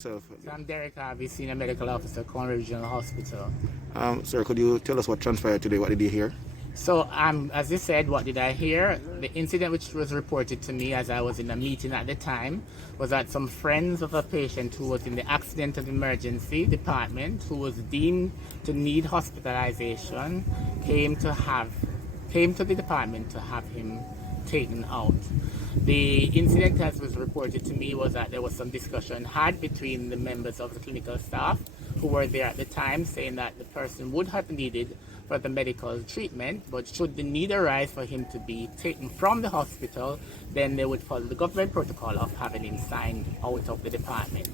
So, So I'm Derek Harvey, Senior Medical Officer, Cornwall Regional Hospital. sir, could you tell us what transpired today? What did you hear? So, as you said, what did I hear? The incident which was reported to me as I was in a meeting at the time was that some friends of a patient who was in the accident and emergency department, who was deemed to need hospitalization, came to the department to have him taken out. The incident, as was reported to me, was that there was some discussion had between the members of the clinical staff who were there at the time, saying that the person would have needed further medical treatment, but should the need arise for him to be taken from the hospital, then they would follow the government protocol of having him signed out of the department.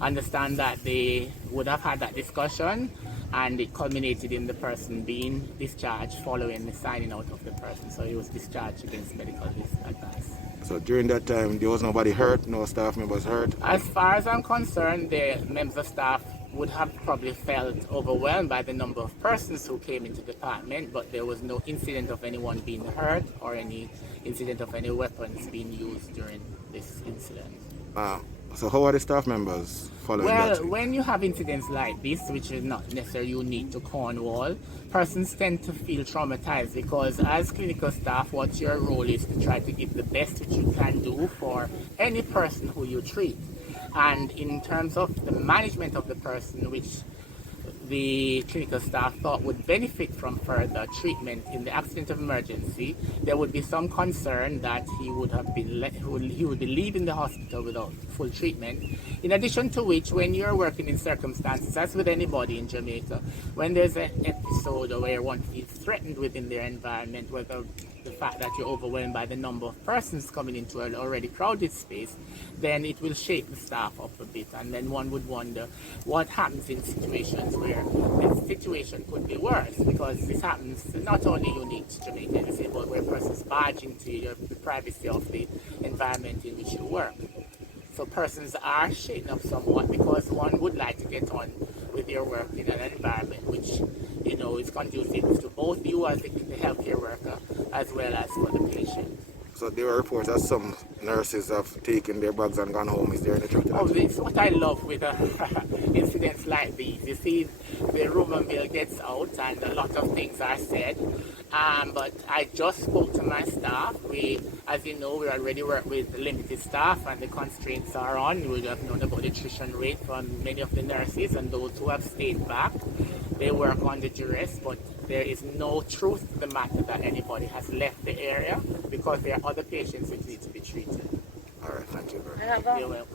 Understand that they would have had that discussion, and it culminated in the person being discharged following the signing out of the person. So he was discharged against medical advice. So during that time, there was nobody hurt, no staff members hurt. As far as I'm concerned, the members of staff would have probably felt overwhelmed by the number of persons who came into the department, but there was no incident of anyone being hurt or any incident of any weapons being used during this incident. So how are the staff members following Well, that? when you have incidents like this, which is not necessarily unique to Cornwall, persons tend to feel traumatized because as clinical staff, what your role is to try to give the best which you can do for any person who you treat. And in terms of the management of the person, which the clinical staff thought would benefit from further treatment in the accident of emergency, there would be some concern that he would have been he would be leaving the hospital without full treatment. In addition to which, when you're working in circumstances, as with anybody in Jamaica, when there's an episode where one feels threatened within their environment, whether the fact that you're overwhelmed by the number of persons coming into an already crowded space, then it will shake the staff up a bit, and then one would wonder what happens in situations where the situation could be worse, because this happens not only unique to Jamaica, but where persons barge into the privacy of the environment in which you work. So persons are shaken up somewhat because one would like to get on with their work in an environment which, is conducive to both you as the healthcare worker as well as for the patient. So there were reports that some nurses have taken their bags and gone home. Is there any truth to that? Oh, this is what I love with incidents like these. You see, the rumor mill gets out and a lot of things are said. But I just spoke to my staff. As you know, we already work with limited staff and the constraints are on. We have known about the attrition rate from many of the nurses and those who have stayed back. They work under duress, but there is no truth to the matter that anybody has left the area because there are other patients which need to be treated. All right, thank you very much. You're welcome.